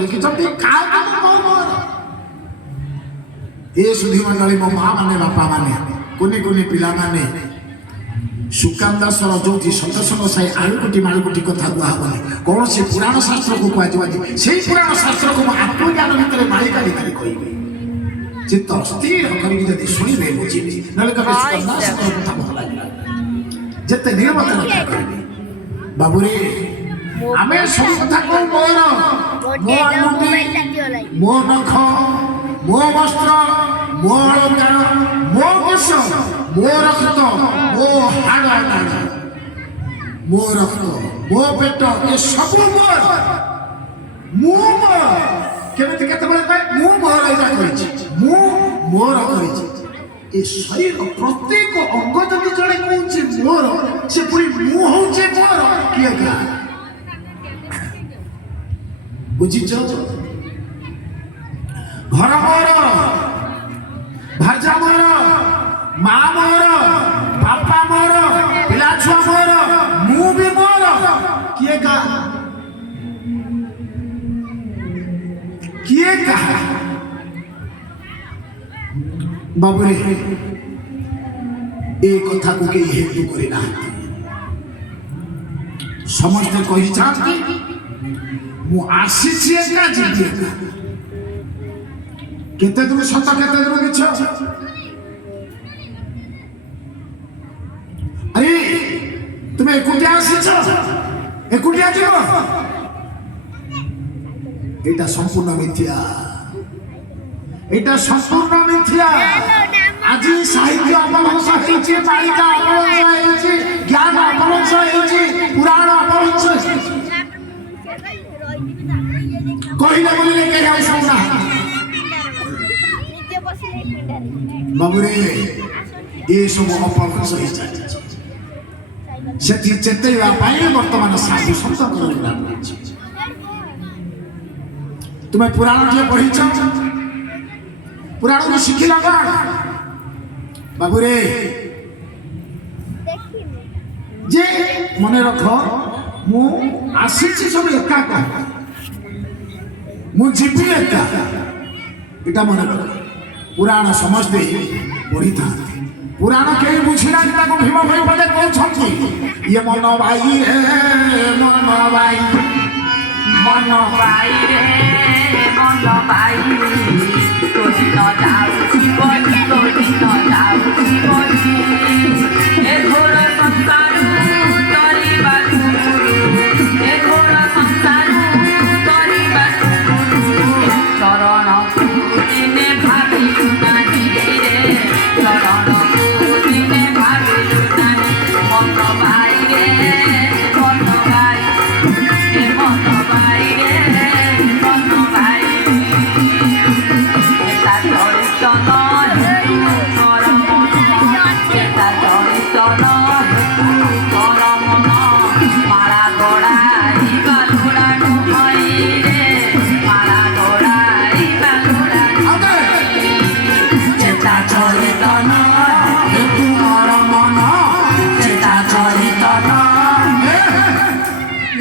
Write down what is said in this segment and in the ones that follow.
लिखिଛନ୍ତି କାହାକୁ କଣ ଏ ସୁଧୀ ମଣ୍ଡଳୀ ମୋ ମା ମାନେ ବାପା ମାନେ କୁନି କୁନି ପିଲାମାନେ ସୁକାନ୍ତ ଦାସର ଯୋଉଠି ସତସଙ୍ଗ ସାହି ଆଳୁକୁଟି ମାଳୁକୁଟି କଥା କୁହାହବନି କୌଣସି ପୁରାଣ ଶାସ୍ତ୍ରକୁ କୁହାଯିବନି ସେଇ ପୁରାଣ ଶାସ୍ତ୍ରକୁ ମୁଁ ଆତ୍ମଜ୍ଞାନ ଭିତରେ ମାଳିକା ଭିତରେ କହିବି ଚିତ୍ତ ସ୍ଥିର କରିକି ଯଦି ଶୁଣିବେ ବୁଝିବେ ନହେଲେ କେବେ ସୁକାନ୍ତ ଦାସଙ୍କର କଥା ଭଲ ଲାଗିଲା ଯେତେ ନିରବତା ରକ୍ଷା କରିବେ ବାବୁରେ ଆମେ ସବୁ କଥା କହୁ ମୋର ମୋ ଆଙ୍ଗୁଠି ମୋ ନଖ ମୋ ବସ୍ତ୍ର ମୋ ଅଳଙ୍କାର ମୋ କେଶ ମୋ ରକ୍ତ ମୋ ହାଡ଼ ମୋ ରକ୍ତ ମୋ ପେଟ ଏ ସବୁ ମୋର ମୁଁ ମୋର କେମିତି କେତେବେଳେ କହେ ମୁଁ ମୋର ଏଇଟା କରିଛି ମୁଁ ମୋର କରିଛି ଏ ଶରୀର ପ୍ରତ୍ୟେକ ଅଙ୍ଗ ଯଦି ଜଣେ କହୁଛି ମୋର ସେ ପୁଣି ମୁଁ ହଉଛି ମୋର କିଏ କାହା ବୁଝିଛ ଘର ମୋର ଭାଜା ମୋର ମା ମୋର ବାପା ମୋର ପିଲା ଛୁଆ ମୋର ମୁଁ ବି ମୋର କିଏ କାହା କିଏ କାହା ବାବୁରେ ଏ କଥାକୁ କେହି ହେତୁ କରିନାହାନ୍ତି ସମସ୍ତେ କହିଛନ୍ତି ମୁଁ ଆସିଛି ଏକା ଯିବି ଏକା କେତେ ଦୂର ସତ କେତେ ଦୂର ମିଛ ଆରେ ତୁମେ ଏକୁଟିଆ ଆସିଛ ଏକୁଟିଆ ଯିବ ଏଇଟା ସମ୍ପୂର୍ଣ୍ଣ ମିଥ୍ୟା ଏଇଟା ସମ୍ପୂର୍ଣ୍ଣ ମିଥ୍ୟା ଆଜି ସାହିତ୍ୟ ଅପଭ୍ରଂଶ ହେଇଛି ମାଳିକା ଅପଭ୍ରଂଶ ହେଇଛି ଜ୍ଞାନ ଅପଭ୍ରଂଶ ହେଇଛି ପୁରାଣ ଅପଭ୍ରଂଶ ହେଇଛି କହିଲେ ବୋଲିଲେ କେହି ଆଉ ଶୁଣୁନାହାନ୍ତି ବାବୁରେ ଏସବୁ ଅପଭ୍ରଂଶ ହେଇ ଚାଲିଛି ସେଠି ଚେତେଇବା ପାଇଁ ବର୍ତ୍ତମାନ ସାଧୁ ସନ୍ତଙ୍କର ଲୀଳା ରହିଛି ତୁମେ ପୁରାଣ ଟିଏ ପଢିଛ ପୁରାଣରୁ ଶିଖିଲ କଣ ବାବୁରେ ଯେ ମନେ ରଖ ମୁଁ ଆସିଛି ସବୁ ଏକା କହ ମୁଁ ଯିବି ଏକା ଏଟା ମନେ ରଖ ପୁରାଣ ସମସ୍ତେ ପଢିଥାନ୍ତି ପୁରାଣ କେହି ବୁଝିନାହାନ୍ତି ତାକୁ ଭୀମ ଭାଇ ବୋଲେ କହୁଛନ୍ତି ଇଏ ମନ ଭାଇ ରେ ମନ ଭାଇ ରେ ମନ ଭାଇ ତୋ ଦିନ ଯାଉଛି ବଳି ତୋ ଦିନ ଯାଉଛି ବଳି ଏ ଘୋର ସଂସାର ତରିବାକୁ ଏ ଘୋର ସଂସାର ତରିବାକୁ ଚରଣକୁ ଦିନେ ଭାବିଲୁ ନାହିଁ ରେ ଚରଣକୁ ଦିନେ ଭାବିଲୁ ନାହିଁ ମନ ଭାଇ ରେ ମନ ଭାଇ ଏ ମନ ଭାଇ ରେ ମନ ଭାଇ এটা জড়িত নয় কর মন এটা জড়িত নয় কর মন মারা গড়াই বালুড়ানো হয় রে মারা গড়াই বালুড়ানো চেতা চরিত নয় তোমার মন চেতা চরিত নয়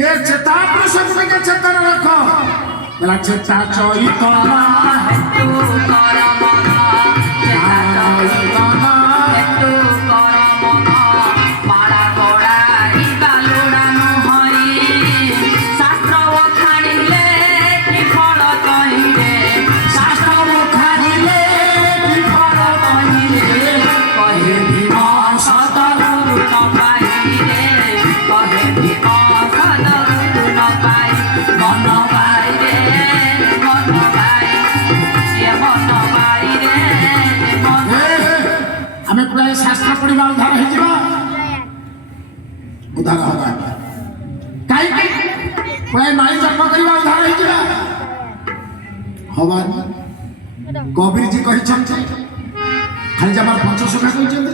এ চেতা প্রসঙ্গকে চেতনা রাখো বলা চেতা চরিত নয় তু কর মন চেতা জড়িত নয় তু কর মন মারা গড়াই বালুড়ানো হয় শাস্ত্র খাড়িলে কি ফল কহিলে শাস্ত্র খাইলে কি ফল কহিলে কহে ভীম সদগুরু ন পাইলে কহে ভীম সদগুরু ন পাই মন ভাই রে মন ভাই এ মন ভাই রে মন আমি প্রায় শাস্ত্র পড়িবা উদ্ধার হয়ে যাব উদ্ধার হবা কাই প্রায় মাই জন্ম করিবা উদ্ধার হয়ে যাব হবা কবিরজি কহিଛନ୍ତି খালি যে আমার পঞ্চসখা কহিଛନ୍ତି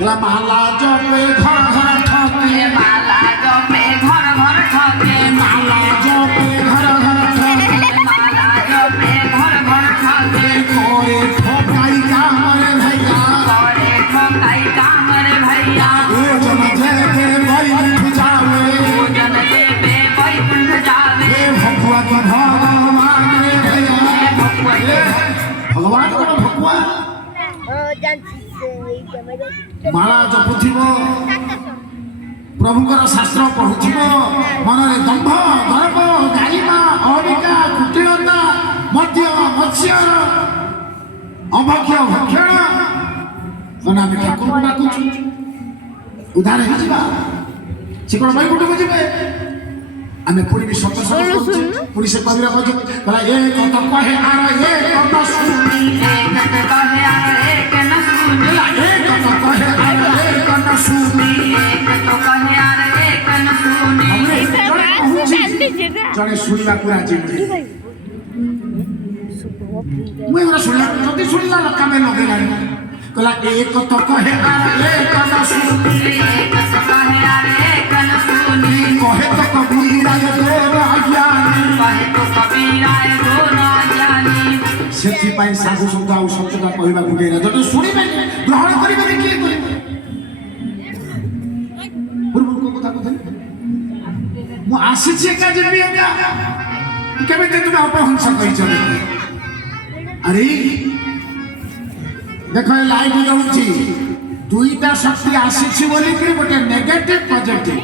তা মালা জপে ঘর ঘর ঠকে মালা জপে ঘর ঘর ঠকে মালা জপে ঘর ঘর ঠকে মালা জপে ঘর ঘর ঠকে করে ঠকাই কামরে ভাইয়া করে ঠকাই কামরে ভাইয়া ওজন যেতে বৈকুণ্ঠ যাবে ওজন দেবে বৈকুণ্ঠ যাবে ମାଳା ଜପୁଥିବ ପ୍ରଭୁଙ୍କର ଶାସ୍ତ୍ର ପଢୁଥିବ ମନରେ ଦମ୍ଭ ଗର୍ବ ଗାରିମା ଅହମିକା କୁଟିଳତା ମଦ୍ୟ ମତ୍ସ୍ୟ ଅଭକ୍ଷ ଭକ୍ଷଣ ଆମେ ଠାକୁରଙ୍କୁ ଡାକୁଛୁ ଉଦ୍ଧାର ହେଇଯିବା ସେ କ'ଣ ବୈକୁଣ୍ଠକୁ ଯିବେ ଆମେ ପୁଣି ବି ସତ ପୁଣି ସେ କବିର କହିଲା ଏ କଥା କହେ ଆର ଏ କଥା ଶୁଣି एक कहे आर एक न सुनी ଏ କଥା କହେ ଆର ଏ କଥା ଶୁଣି एक तो कहे आर एक न सुनी ଜଣେ ଶୁଣିବାକୁ ରାଜି ନୁହେଁ ମୁଁ ଏଗୁଡ଼ା ଶୁଣିଲା ଯଦି ଶୁଣିଲା କାମେ ଲଗେଇଲାଣି କହିଲା ଏ କଥା କହେ ଆର ଏ କଥା ଶୁଣି एक तो कहे आर एक न सुनी କହେ ତ କବିରା ତୋର ଅଜ୍ଞାନୀ कहे तो कबीरा दो न जानी ସେଥିପାଇଁ ସାଧୁ ସନ୍ଥ ଆଉ ସତ୍ୟତା କହିବାକୁ ଗେରା ଯଦି ଶୁଣିବେନି ଗ୍ରହଣ କରିବେନି କିଏ କରିବେ ପୂର୍ବରୁ କଥା କହୁଥିଲି ମୁଁ ଆସିଛି ଏକା ଯିବି ଏକା କେମିତି ତୁମେ ଅପହଂସ କରିଛ ଆରେ ଦେଖ ଏ ଲାଇଟ୍ ଜଳୁଛି ଦୁଇଟା ଶକ୍ତି ଆସିଛି ବୋଲିକିରି ଗୋଟେ ନେଗେଟିଭ ପଜିଟିଭ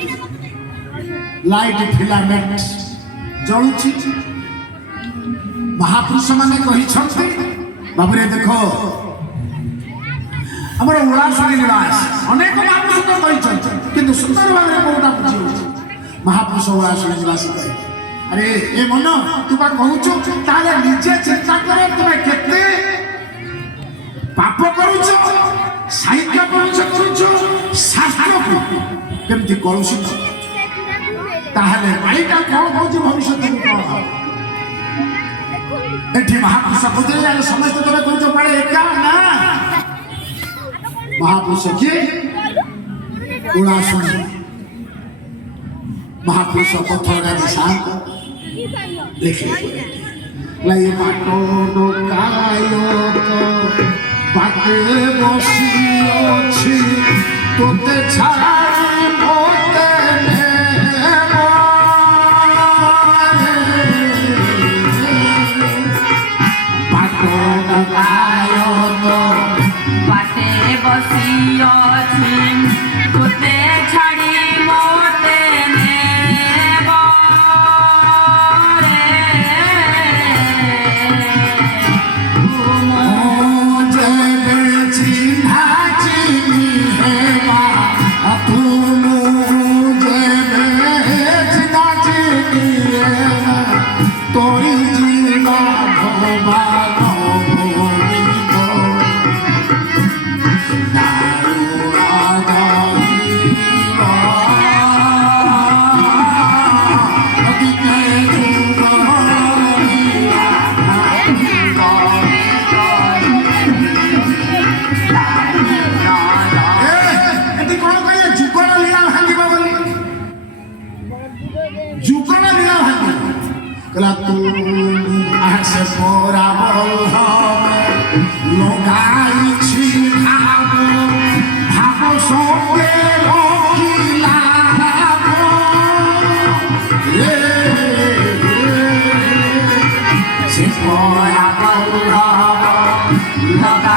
ଲାଇଟ୍ ଫିଲାମେଣ୍ଟ ଜଳୁଛି ମହାପୁରୁଷ ମାନେ କହିଛନ୍ତି ବାବୁରେ ଦେଖ ଆମର ଉଳାସୁଣୀ ନିବାସ ଅନେକ ମହାପୁରୁଷ ତ କହିଛନ୍ତି କିନ୍ତୁ ସୁନ୍ଦର ଭାବରେ କୋଉଟା ବୁଝି ହେଉଛି ମହାପୁରୁଷ ଉଳାସୁଣୀ ନିବାସ କହିଲେ ଆରେ ଏ ମନ ତୁ ବା କହୁଛୁ ତାହେଲେ ନିଜେ ଚିନ୍ତା କର ତୁମେ କେତେ ପାପ କରୁଛ ସାହିତ୍ୟ କରୁଛ ଶାସ୍ତ୍ରକୁ କେମିତି କଳୁଷିତ ତାହେଲେ ମାଳିକା କ'ଣ କହୁଛି ଭବିଷ୍ୟତକୁ କ'ଣ ହବ ଏଠି ମହାପୁରୁଷ କହୁଥିଲେ ସମସ୍ତେ ତମେ କହୁଛ ପାଳେ ଏକା ନା ମହାପୁରୁଷ କିଏ ଉଳାସୁଣୀ ମହାପୁରୁଷ ପଥର ଗାଦି ସାଙ୍କ ଲେଖିଲେ লাই বাট ডোকায়ত বাটে বসিয়াছি তোতে ছাড়ি মতে নেব বাট ডোকায়ত বাটে বসিয়াছি তোতে ছাড়ি মতে নেব রে Love